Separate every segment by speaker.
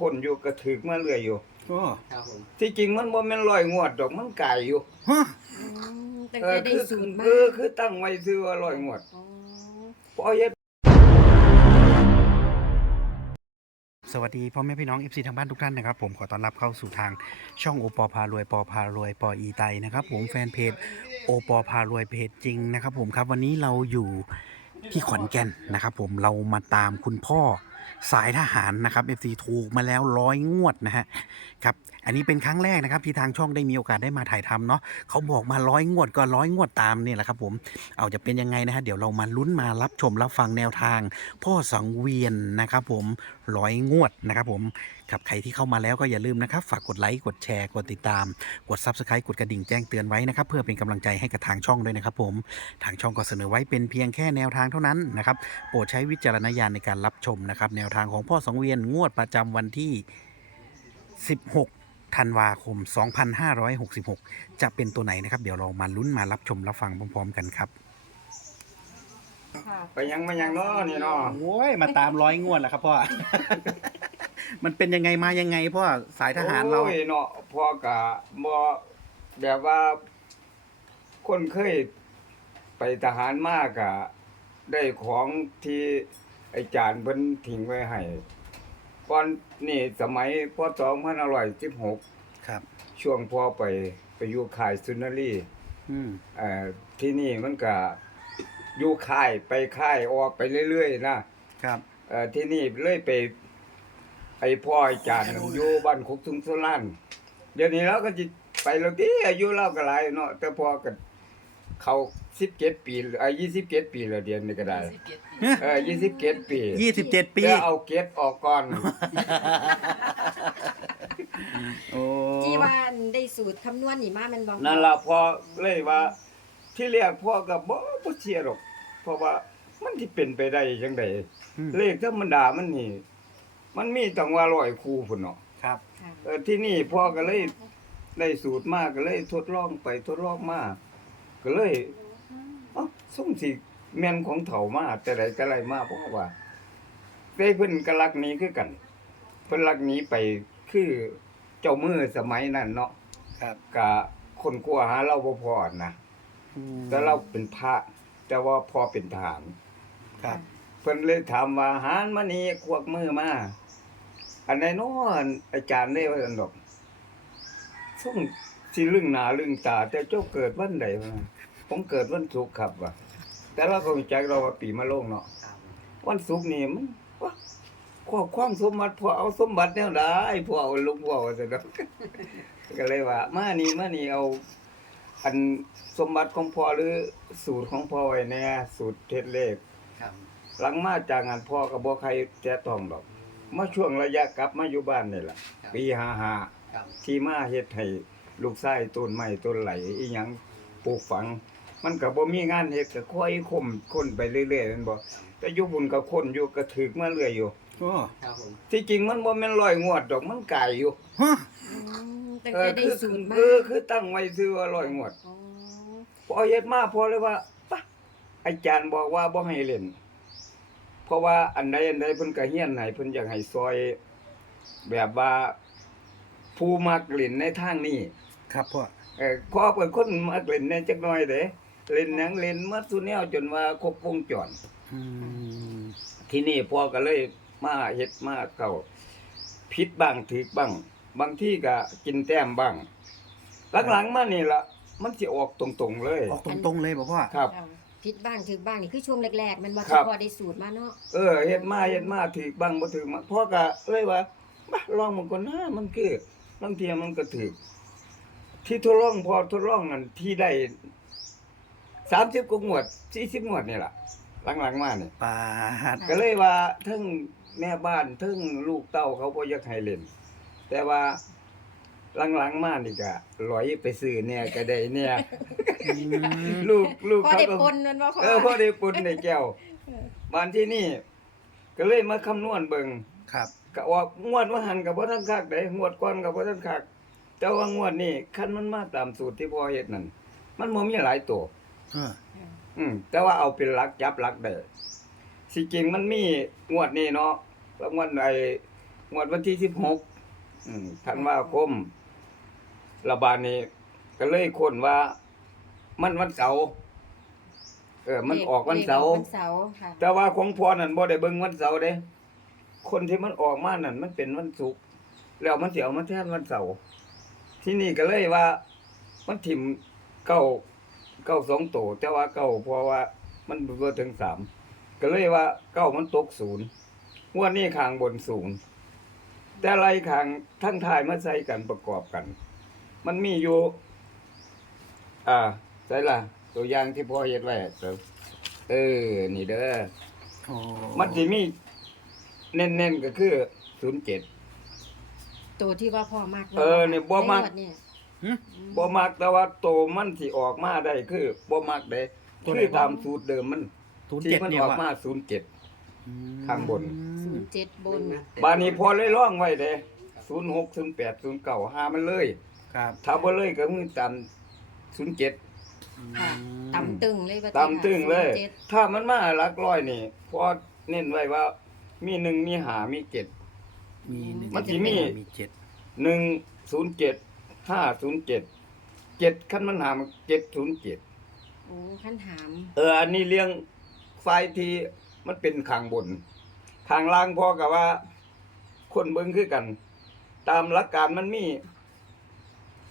Speaker 1: คนอยู่กระถึกมาเรื่อยอยู่
Speaker 2: โอ้
Speaker 3: ครับผม
Speaker 1: ที่จริงมันบ่แม่นร้อยงวดดอกมันไก่อยู่
Speaker 2: ฮะ
Speaker 4: อืมตั้ง
Speaker 1: เอ
Speaker 4: แต่
Speaker 1: อ
Speaker 4: ได้
Speaker 1: คือ
Speaker 4: สูตรมา
Speaker 1: เออคือตั้งไว้ซื้อว่าร้อยงวด
Speaker 4: อ๋อ
Speaker 1: พอเฮ็ด
Speaker 2: สวัสดีพ่อแม่พี่น้อง FC ทางบ้านทุกท่านนะครับผมขอต้อนรับเข้าสู่ทางช่องโอปอพารวยปอพารวยปออีไตนะครับผมแฟนเพจโอปอพารวยเพจจริงนะครับผมครับวันนี้เราอยู่ที่ขอนแก่นนะครับผมเรามาตามคุณพ่อ สายทหารนะครับ FC ถูกมาแล้วร้อยงวดนะฮะครับอันนี้เป็นครั้งแรกนะครับที่ทางช่องได้มีโอกาสได้มาถ่ายทำเนาะเขาบอกมาร้อยงวดก็ร้อยงวดตามเนี่ยแหละครับผมเอาจะเป็นยังไงนะฮะเดี๋ยวเรามาลุ้นมารับชมรับฟังแนวทาง พ่อสังเวียนนะครับผม ร้อยงวดนะครับผมครับใครที่เข้ามาแล้วก็อย่าลืมนะครับ ฝากกดไลค์กดแชร์กดติดตาม กด Subscribe กดกระดิ่งแจ้งเตือนไว้นะครับ เพื่อเป็นกำลังใจให้กับทางช่องด้วยนะครับผมทางช่องก็เสนอไว้เป็นเพียงแค่แนวทางเท่านั้นนะครับโปรดใช้วิจารณญาณในการรับชมนะครับแนวทางของพ่อสังเวียนงวดประจำวันที่ 16ธันวาคม 2566 จะเป็นตัวไหนนะครับ เดี๋ยวเรามาลุ้นมารับชมรับฟังพร้อม ๆ กันครับ
Speaker 4: ค่ะ
Speaker 1: ไปยังมายังเนาะนี่เนาะ
Speaker 2: โอ้ยมาตามร้อยงวดแล้วครับพ่อ มันเป็นยังไงมายังไงพ่อสายทหารเรา
Speaker 1: โอ้ยเนาะพอกะบ่แบบว่า คนเคยไปทหารมากะได้ของที่ไอาจารย์เพิ่นทิ้งไว้ให้ก่อนนี่สมัยพศ2516
Speaker 2: ครับ
Speaker 1: ช่วงพอไปไปอยู่ค่ายซุนารี
Speaker 2: อืม
Speaker 1: เอ่อที่นี่มันก็ อยู่ค่ายไปค่ายออกไปเรื่อยๆนะครับ เอ่อที่นี่เลยไป ไอ้พ่ออาจารย์อยู่บ้านคุกทุงสุรานเดี๋ยวนี้เราก็จะไปแล้วที่อายุเราก็หลายเนาะแต่พอก็เขา17ปีไอ้27ปีแล้วเดือนนี้ก็ได้เออ27ปี
Speaker 2: ยี่สิบเจ็ดปี
Speaker 1: เดี๋ยวเอาเกตออกก่อน
Speaker 2: โอ้
Speaker 4: ที่ว่าได้สูตรคำนวณนี่มาแมันบอก
Speaker 1: นั่นล่ะพอเลยว่า ที่เรียกพ่อก็บ่บ่เชื่อหรอกเพ ราะว่ามันสิเป็นไปได้จังได
Speaker 2: อืม
Speaker 1: เลขธรรมดามันนี่ มันมีตั้งว่าร้อยคู่พุ่นเนาะ
Speaker 2: ครับ
Speaker 4: ค่ะ
Speaker 1: เออที่นี่พ่อก็เลยได้สูตรมาก็เลยทดลองไปทดลองมาก็เลยเอ้าส่งสิแม่นของเฒ่ามาแต่ใดแต่ไรมาเพราะว่าได้เพิ่นก็รักหนี้คือกันเพิ่นรักหนี้ไปคือเจ้ามือสมัยนั้นเนาะ
Speaker 2: ครับ
Speaker 1: กะคนกลัวหาเราบ่พอนะ
Speaker 2: อืม
Speaker 1: แต่เราเป็นพระ แต่ว่าพอเป็นทหาร
Speaker 2: ครับ
Speaker 1: เพิ่นเลยถามว่าหารมานี่ควักมือมาอันไหนน้ออาจารย์ได้ว่าซั่นดอกส่งสิลึงหน้าลึงตา แต่เจ้าเกิดวันใดวะผมเกิดวันศุกร์ครับว่ะแต่เราก็รู้จักเราว่าปีมะโรงเนาะ
Speaker 3: ครับ
Speaker 1: วันศุกร์นี่มันว่าขอความสมบัติพอเอาสมบัติแนวใดพอเอาลูกพ่อว่าซั่นดอกก็เลยว่า มานี่มานี่เอา อันสมบัติของพ่อหรือสูตรของพ่อไว้แน่สูตรเทศเลข
Speaker 3: ครับ
Speaker 1: หลังมาจากงานพ่อก็บ่ใครแจะต้องดอกมาช่วงระยะกลับมาอยู่บ้านนี่ล่ะ
Speaker 3: ครับ
Speaker 1: ปี55
Speaker 3: ครับ
Speaker 1: ที่มาเฮ็ดให้ลูกชายต้นไม้ต้นไหลอีหยังปลูกฝัง มันก็บ่มีงานเฮ็ดก็ค่อยคมคนไปเรื่อยๆแม่นบ่แต่อยู่บุญก็คนอยู่ก็ถึกมาเรื่อยอยู่
Speaker 2: โอ้
Speaker 3: ครับผม
Speaker 1: ที่จริงมันบ่แม่นร้อยงวดดอกมันไกลอยู่
Speaker 2: ฮะ
Speaker 4: อืม ตั้ง
Speaker 1: เอ
Speaker 4: แต่
Speaker 1: อ
Speaker 4: ได้
Speaker 1: คือ
Speaker 4: สูตรมา
Speaker 1: เออคือตั้งไว้ซื้อว่าร้อยงวด
Speaker 4: อ๋อ
Speaker 1: พอเฮ็ดมาพอเลยว่าปะอาจารย์บอกว่าบ่ให้เล่น เพราะว่าอันใดอันใดเพิ่นก็เฮียนให้เพิ่นอยากให้ซอย แบบว่าผู้มักเล่นในทางนี้
Speaker 2: ครับพ่อ
Speaker 1: เออพอเป็นคนมักเล่นในจักหน่อยเด้เล่นหนังเล่นหมาสุแนวจนว่าครบวงจร
Speaker 2: อืม
Speaker 1: ที่นี่พ่อก็เลยมาเฮ็ดมาเก่าผิดบ้างถูกบ้าง บางที่ก็กินแต้มบ้าง หลังๆมานี่ล่ะมันสิออกตรงๆเลย
Speaker 2: ออกตรงๆเลยบอกพ่อ
Speaker 1: ครับ
Speaker 4: ค่ะผิดบ้างถูกบ้างนี่คือช่วงแรกๆ มันว่า
Speaker 1: ครั
Speaker 4: ที่
Speaker 1: บ
Speaker 4: พอได้สูตรมาเนาะ
Speaker 1: เออเฮ็ดมาเฮ็ดมาถึกบ้างบ่ถึกมาพ่อก็เลยว่ามาลองมันก่อนนะมันคือบางเทียมันก็ถึกที่ทดลองพอทดลองนั่นที่ได้30กว่างวด40งวดนี่ล่ะ หลังๆมานี่
Speaker 2: ปาด
Speaker 1: ก็เลยว่าเทั้งแม่บ้านเทั้งลูกเต้าเขาบ่อยากให้เล่น แต่ว่าหลังๆมานี่ก็ลอยไปซื้อเนี่ยก็ได้เนี่ย
Speaker 2: อืม
Speaker 1: ลูกลูก
Speaker 4: พอ
Speaker 1: เขา
Speaker 4: ได้
Speaker 1: ก็
Speaker 4: ปนมันว่าพอ
Speaker 1: เออพอได้ปุ่นได้แก้วบ้านที่นี่ ก็เลยมาคำนวณเบิ่ง
Speaker 2: ครับ
Speaker 1: ก็ออกงวดว่าหันกับบ่ทันคักได้งวดก่อนกับบ่ทันคัก แต่ว่างวดนี้คันมันมาตามสูตรที่พ่อเฮ็ดนั่นมันบ่มีหลายตัว
Speaker 2: เออ
Speaker 1: อืมแต่ว่าเอาเป็นหลักจับหลักได้สิจริงมันมีงวดนี้เนาะแล้วงวดไอ้งวดวันที่สิบหก ธันวาคมระบาดนี้ก็เลยคนว่า มันวันเสาร์เออ มันออกวันเสาร์
Speaker 4: วันเสาร์ค่ะ
Speaker 1: แต่ว่าของพ่อนั่นบ่ได้เบิ่งวันเสาร์เด้ คนที่มันออกมานั่นมันเป็นวันศุกร์แล้วมันสิเอามาแทนวันเสาร์ที่นี่ก็เลยว่า มันถิ่มเก้าเก้าสองโตแต่ว่าเก้าเพราะว่า มันบ่ถึงสามก็เลยว่าเก้ามันตกศูนย์งวดนี้ข้างบนศูนย์ แต่ไรข้างทั้งทายมาใส่กันประกอบกัน มันมีอยู่ อ่าใช่ล่ะตัวอย่างที่พ่อเฮ็ดไว้เด้อเออ นี่เด้อ
Speaker 2: โอ้
Speaker 1: มันสิมีเน้นๆก็คือศูนย์เจ็ด
Speaker 4: ตัวที่ว่าพ่อมาก
Speaker 1: เออเนี่ยบ่มัก
Speaker 4: ในงวดเนี่ย
Speaker 2: หึ
Speaker 1: บ่มักแต่ว่าโตมันสิออกมาได้คือบ่มักได้
Speaker 2: ตัวไหน
Speaker 1: คือตามสูตรเดิมมัน
Speaker 2: ศูนย์
Speaker 1: ที่
Speaker 2: เจ็ด
Speaker 1: มัน
Speaker 2: เนี่ย
Speaker 1: ออก
Speaker 2: ว่ะ
Speaker 1: มาศูนย์เจ็ด
Speaker 2: อืม
Speaker 1: ข้างบน
Speaker 4: ศูนย์เจ็ดบน
Speaker 1: บานนี้พอเลยร่องไว้เด้ศูนย์หกศูนย์แปดศูนย์เก้าหามันเลย
Speaker 2: ครับ
Speaker 1: ถ้าบ่เลยก็คือตามศูนย์เจ็ด
Speaker 4: ค่ะต่ำตึงเลยว่า
Speaker 1: ตามตึงเลย
Speaker 4: ศูนจ็ด
Speaker 1: ถ้ามันมาหลักร้อยนี่พอเน้นไว้ว่า มีหนึ่งมีหามีเจ็ด
Speaker 2: มีหนึ่ง
Speaker 1: มันสิมี
Speaker 2: มีเจ็ด
Speaker 1: หนึ่งศูนย์เจ็ดห้าศูนย์เจ็ดเจ็ดขั้นมันหามันเจ็ดศูนย์เจ็ด
Speaker 4: โอ้ขั้นหาม
Speaker 1: เอออันนี้เลี้ยงไฟที่ มันเป็นข้างบนข้างล่างพอกับว่า คนเบิ่งคือกัน ตามหลักการมันมี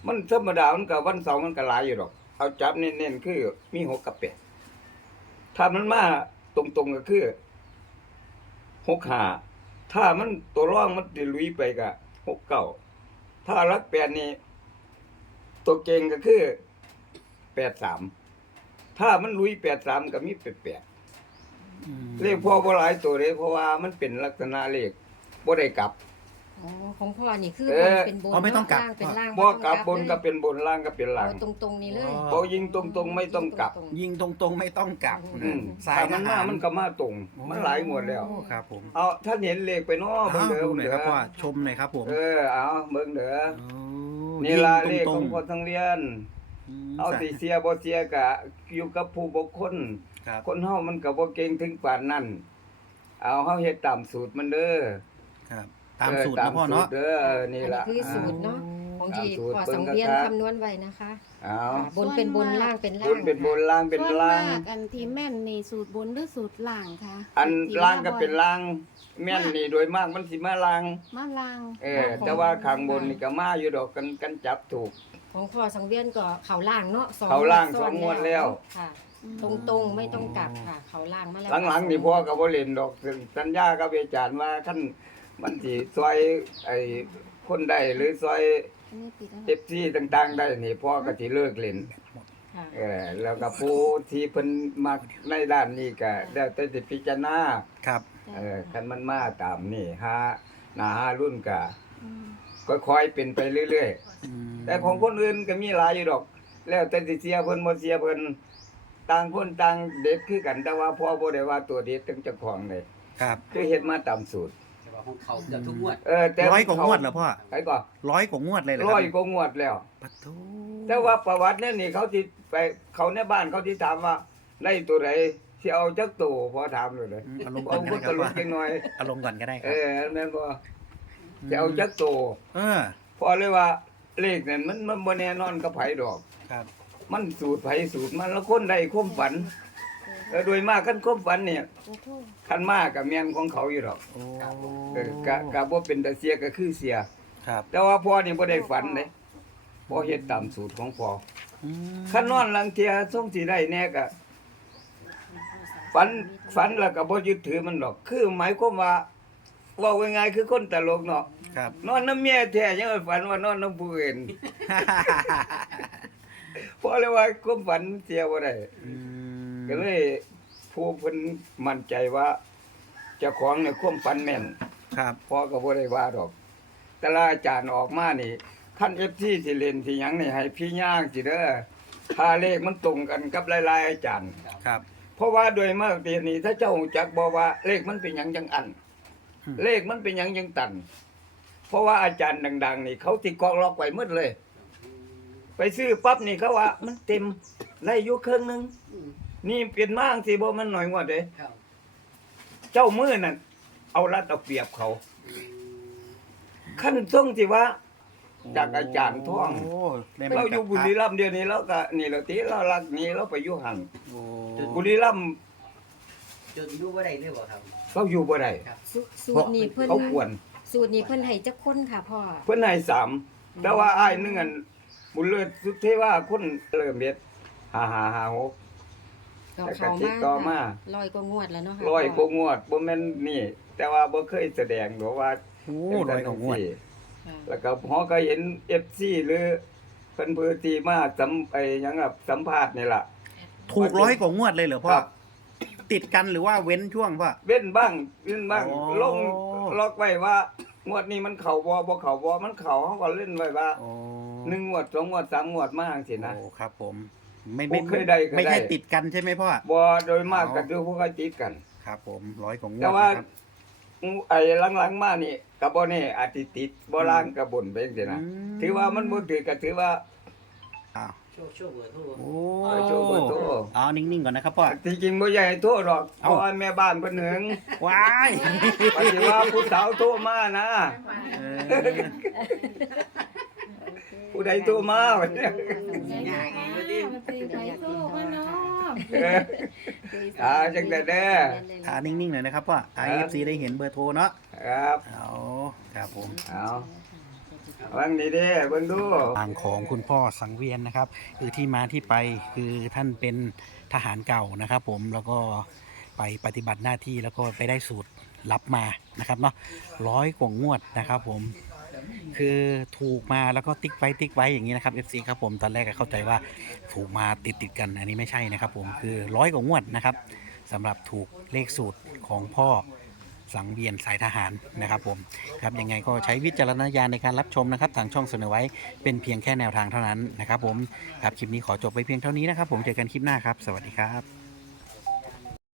Speaker 1: มันธรรมดามันกับวันเสาร์มันก็หลายอยู่ดอก เอาจับเน้นๆคือมีหกกับแปดถ้ามันมาตรงๆก็คือหกหาถ้ามันตัวร่องมันติลุยไปกับหกเก้าถ้าหลักแปดนี่ตัวเก่งก็คือแปดสามถ้ามันลุยแปดสามก็มีแปดแปด เลขพ่อบ่หลายตัวเลยเพราะว่ามันเป็นลักษณะเลขบ่ได้กลับ
Speaker 4: อ๋อของพ่อนี่คือ
Speaker 1: เออ
Speaker 4: เป็นบน
Speaker 2: อ๋อไม่ต้องกลับ
Speaker 4: ล่างเป็นล่าง
Speaker 1: บ่กลับบนก็
Speaker 4: เลย
Speaker 1: เป็นบนล่างก็เป็นล่าง
Speaker 4: เอาตรงๆนี้เลย
Speaker 1: พอยิงตรงๆไม่ต้องกลับ
Speaker 4: ตรงๆ
Speaker 2: ยิงตรงๆไม่ต้องกลับ
Speaker 1: อืม
Speaker 2: สาย
Speaker 1: ถ้า
Speaker 2: ท
Speaker 1: มัน
Speaker 2: หามา
Speaker 1: รมันก็มาตรง มันหลายงวดแล้ว
Speaker 2: โอ้ครับผม
Speaker 1: เอาท่านเห็นเลขไปเนาะเบิ่ง
Speaker 2: อ้าว
Speaker 1: เด้อ
Speaker 2: ดูหน่อยครับ
Speaker 1: เด้อ
Speaker 2: ว่าชมหน่อยครับผม
Speaker 1: เออเอาเบิ่งเด้อ
Speaker 2: โอ้
Speaker 1: นี่ล่ะ
Speaker 2: ยิ
Speaker 1: เลข
Speaker 2: ต
Speaker 1: ข
Speaker 2: ร
Speaker 1: อง
Speaker 2: ง
Speaker 1: คนทั้งเรียน
Speaker 2: ๆ
Speaker 1: เอา
Speaker 2: สย
Speaker 1: สิเสียบ่เสียก็อยู่กับผู้บุคคล
Speaker 2: ครับ
Speaker 1: คนเฮามันก็บ่เก่งถึงปานนั้นเอาเฮาเฮ็ดตามสูตรมันเด้อ
Speaker 2: ครับ ตาม
Speaker 1: เออ
Speaker 2: สูตรนะพ่อเนาะ
Speaker 1: ตมสูตรเด้อเออนี่ล่ะ
Speaker 4: อันนี้คือสูตรเนาะของที่
Speaker 1: ตามสูตร
Speaker 4: พ่อ
Speaker 1: เบิ่
Speaker 4: สั
Speaker 1: ง
Speaker 4: ง
Speaker 1: กะ
Speaker 4: เวียน
Speaker 1: ครับ
Speaker 4: คำนวณไว้นะคะ
Speaker 1: เอา
Speaker 4: ค่ะบนเป็นบนล่างเป็นล่าง
Speaker 1: บุญเป็นบนล่างเป็น
Speaker 3: ส่วน
Speaker 1: ล่าง
Speaker 3: มากอันที่แม่นนี่สูตรบนหรือสูตรล่างคะ
Speaker 1: อัน
Speaker 3: ที่
Speaker 1: ล่างก็
Speaker 3: บ่อย
Speaker 1: เป็นล่าง แม่นนี่โดยมากมันสิมาล่าง
Speaker 3: มาล่าง
Speaker 1: เออแต่ว่าข้างบนนี่ก็มาอยู่ดอกกันกันจับถูก
Speaker 4: ของพ่อสังเวียนก็เขาล่างเนาะสอง
Speaker 1: เขาล่าง
Speaker 4: ซ้
Speaker 1: สองงวดแล้ว
Speaker 4: ค่ะ ตรงๆไม่ต้องกลับค่ะ เขาล่างมาแล้ว
Speaker 1: หลังๆนี่พ่อก็บ่เล่นดอกสัญญากับอาจารย์ว่าคันมันสิซอยไอ้คนใดหรือซอย
Speaker 3: อันนี้ปิดแล้ว
Speaker 1: FC ต่าง ๆ ได้นี่พ่อก็สิเลิกเล่น
Speaker 4: ค่ะ
Speaker 1: เออแล้วก็ผู้ที่เพิ่นมักในด้านนี้ก็แล้วแต่สิพิจารณา
Speaker 2: ครับ
Speaker 1: เออคันมันมาตามนี่หาหน้าหารุ่นก็
Speaker 3: อืม
Speaker 1: ค่อยๆเป็นไปเรื่อยๆ
Speaker 2: อืม
Speaker 1: แต่ของคนอื่นก็มีหลายอยู่ดอก แล้วแต่สิเสียเพิ่นบ่เสียเพิ่น ต่างคนต่างเด็ดคือกันแต่ว่าพ่อบ่ได้ว่าตัวเด็ดถึงเจ้าของเลย
Speaker 2: ครับ
Speaker 1: คือเฮ็ดมาตามสูตร
Speaker 5: แต่ว่าของเขาเกือบทุกงวด
Speaker 1: เออแต่
Speaker 2: ร้อยกว่างวดเหรอพ่อ
Speaker 1: ไปก่อน
Speaker 2: ร้อยกว่างวดเลยเหรอค
Speaker 1: ร้
Speaker 2: รั
Speaker 1: อยกว่างวดแล้ว
Speaker 2: ปะโถ
Speaker 1: แต่ว่าประวัติเนี่ยนี่เขาสิไปเขาในบ้านเขาสิถามว่าได้ตัวใดสิเอาจักตัวพอถามเลยเลย
Speaker 2: อืมเอาลงก่
Speaker 1: เอา
Speaker 2: อนก็
Speaker 1: พุ
Speaker 2: ได้
Speaker 1: ท
Speaker 2: ครับ
Speaker 1: ลุ
Speaker 2: ว่า
Speaker 1: จังหน่อย
Speaker 2: เอาลงก่อนก็ได้ค
Speaker 1: เอ
Speaker 2: รับ
Speaker 1: อแม่นบ่จะเอาจักตัว
Speaker 2: เออ
Speaker 1: พอเลยว่าเลขนั่นมันมันบ่แน่นอนกับไผดอก
Speaker 2: ครับ
Speaker 1: มันสูตรไผสูตรมันแล้วคนใดความฝันเออโดยมากคันความฝันเนี่ย
Speaker 3: โอ้โห
Speaker 1: คันมากกับแม่นของเขาอยู่ดอก
Speaker 2: โอ้
Speaker 1: เออกะกะบ่เป็นตาเสียก็คือเสีย
Speaker 2: ครับ
Speaker 1: แต่ว่าพ่อนี่บ่ได้ฝันเด้พ่อเฮ็ดตามสูตรของพ่อ
Speaker 2: อืม
Speaker 1: คันนอนหลังเที่ยส่งสิได้แน่ก็ฝันฝันแล้วก็บ่ยึดถือมันดอก คือหมายความว่าเว้าง่ายๆคือคนตลกเนาะ
Speaker 2: ครับ
Speaker 1: นอนน้ำเมียแท้ยังฝันว่านอนน้ำผู้อื่น เพราะเลยว่าความฝันเสียบ่ได้
Speaker 2: อืม
Speaker 1: ก็เลยผู้เพิ่นมั่นใจว่าเจ้าของเนี่ยความฝันแม่น
Speaker 2: ครับ
Speaker 1: พ่อก็บ่ได้ว่าดอก แต่ละอาจารย์ออกมานี่คัน FT สิเล่นสิหยังนี่ให้พี่ย่างสิเด้อถ้าเลขมันตรงกันกับหลายๆอาจารย์
Speaker 2: ครับ
Speaker 1: เพราะว่าโดยมากเดี๋ยวนี้ถ้าเจ้ารู้จักบอกว่าเลขมันเป็นหยังจังอัน
Speaker 2: อืม
Speaker 1: เลขมันเป็นหยังจังตัน เพราะว่าอาจารย์ดัง ๆ นี่เขาติกอกล็อกไว้หมดเลย ไปซื้อปั๊บนี่เขาว่า มันเต็มได้อยู่ครึ่งหนึงนี่เปลี่ยนมากสิบ่มันหน่อยงวดเด้
Speaker 5: ครับ
Speaker 1: เจ้ามือนั่นเอารัดเอาเปรียบเขา ขั้นส่งที่ว่า จากอาจารย์ท่อง
Speaker 2: โอ้ได้ม
Speaker 1: เราอยู่
Speaker 2: จก
Speaker 1: บุรีรัมย์เดี๋ยวนี้เราก็นี่เราตีเราลักนี้เราไปอยู่หัน
Speaker 2: โอ้
Speaker 1: บุรีรัมย์
Speaker 5: จนอยู่บ่ได้เลยบ่ครับ
Speaker 1: เราอยู่บ่ได้
Speaker 4: สูสูตรนี้เพิ่น
Speaker 1: เขาควร
Speaker 4: สูตรนี้เพิ่นให้จักคนค่ะพ่อ
Speaker 1: เพิ่นให้สามแต่ว่าอ้ายหนึงอัน บุญเลิศสุดเทว่าคนเริ่มเม็ดห้าห้าห้าหก
Speaker 4: ก็
Speaker 1: แต่
Speaker 4: เขา
Speaker 1: ก็คิด
Speaker 4: มา
Speaker 1: ต่อมา
Speaker 4: ร้อยกว่างวดแล้วเนาะค่ะ
Speaker 1: ร้อยก
Speaker 4: พ่
Speaker 1: ว่างวดบ่แม่นนี่ แต่ว่าบ่เคยแสดงหรือว่า
Speaker 2: โอ้ร้อยกว่างวด
Speaker 4: ค่ะ
Speaker 1: แล้วก็ฮอก็เห็น FC หรือเพิ่นเพื้นที่มาสัมไอ้หยังอะสัมภาษณ์นี่ล่ะ
Speaker 2: ถูกร้อยกว่างวดเลยเหรอพ่อ
Speaker 1: ครับ
Speaker 2: ติดกันหรือว่าเว้นช่วงพ่อ
Speaker 1: เว้นบ้างเว้นบ้าง
Speaker 2: อ๋อ
Speaker 1: ลงล็อกไว้ว่า งวดนี้มันเข้าบ่บ่เข้าบ่มันเข้าเฮาก็เล่นไว้ว่า
Speaker 2: โอ้
Speaker 1: หนึ่งงวดสองงวดสามงวดมาจังซี่นะ
Speaker 2: โอ้ครับ ผม ไม่
Speaker 1: ผมเคยได้เคยได้
Speaker 2: ไม่ใช่ติดกันใช่ไหมพ่อ
Speaker 1: บ่โดยมาก
Speaker 2: อ๋อ
Speaker 1: ก็คือพวกเขาติดกัน
Speaker 2: ครับ ผมร้อยกว่างวด
Speaker 1: แต่ว่า
Speaker 2: นะครับ
Speaker 1: ไอ้หลังๆมานี่ก็บ่แน่อาจสิติดบ่ล่างก็บ่นไปจังซี่นะ
Speaker 2: ม
Speaker 1: ถือว่ามันบ่ถือก็ถือว่า
Speaker 2: อ้าว
Speaker 5: โชคโชคเบอร์โทร
Speaker 2: โอ้
Speaker 1: เอาโชว์เบอร์โทร
Speaker 2: เอานิ่งๆก่อนนะครับพ่อ
Speaker 1: ที่จริงบ่อยากให้โทษหรอกเพ
Speaker 2: เอ้า
Speaker 1: ราะว่าแม่บ้านเพิ่นหึง
Speaker 2: ว้าย
Speaker 1: ว่าสิว่าผู้สาวโทรมานะ
Speaker 2: เออ
Speaker 1: ผู้ใดโทรมาว่าเนี่ย
Speaker 3: ยากมันเป็นไฟโซ่ว่าเนาะ
Speaker 1: เอออ่าจังได๋เด้อ
Speaker 2: อ่านิ่งๆหน่อยนะครับพ่อ IFC ได้เห็นเบอร์โทรเนาะ
Speaker 1: ครับ
Speaker 2: เอาครับผม
Speaker 1: เอาวังนี้เด้เบิ่งดู
Speaker 2: ทางของคุณพ่อสังเวียนนะครับ คือที่มาที่ไปคือท่านเป็นทหารเก่านะครับ ผมแล้วก็ไปปฏิบัติหน้าที่แล้วก็ไปได้สูตรรับมานะครับเนาะร้อยกว่างวดนะครับ ผม คือถูกมาแล้วก็ติ๊กไว้ติ๊กไว้อย่างนี้นะครับ FC ครับผมตอนแรกก็เข้าใจว่าถูกมาติดติดกันอันนี้ไม่ใช่นะครับ ผมคือร้อยกว่างวดนะครับสำหรับถูกเลขสูตรของพ่อสังเวียนสายทหารนะครับผมครับยังไงก็ใช้วิจารณญาณในการรับชมนะครับ ทางช่องเสนอไว้เป็นเพียงแค่แนวทางเท่านั้นนะครับ ผมครับคลิปนี้ขอจบไปเพียงเท่านี้นะครับ ผมเจอกันคลิปหน้าครับ สวัสดีครับ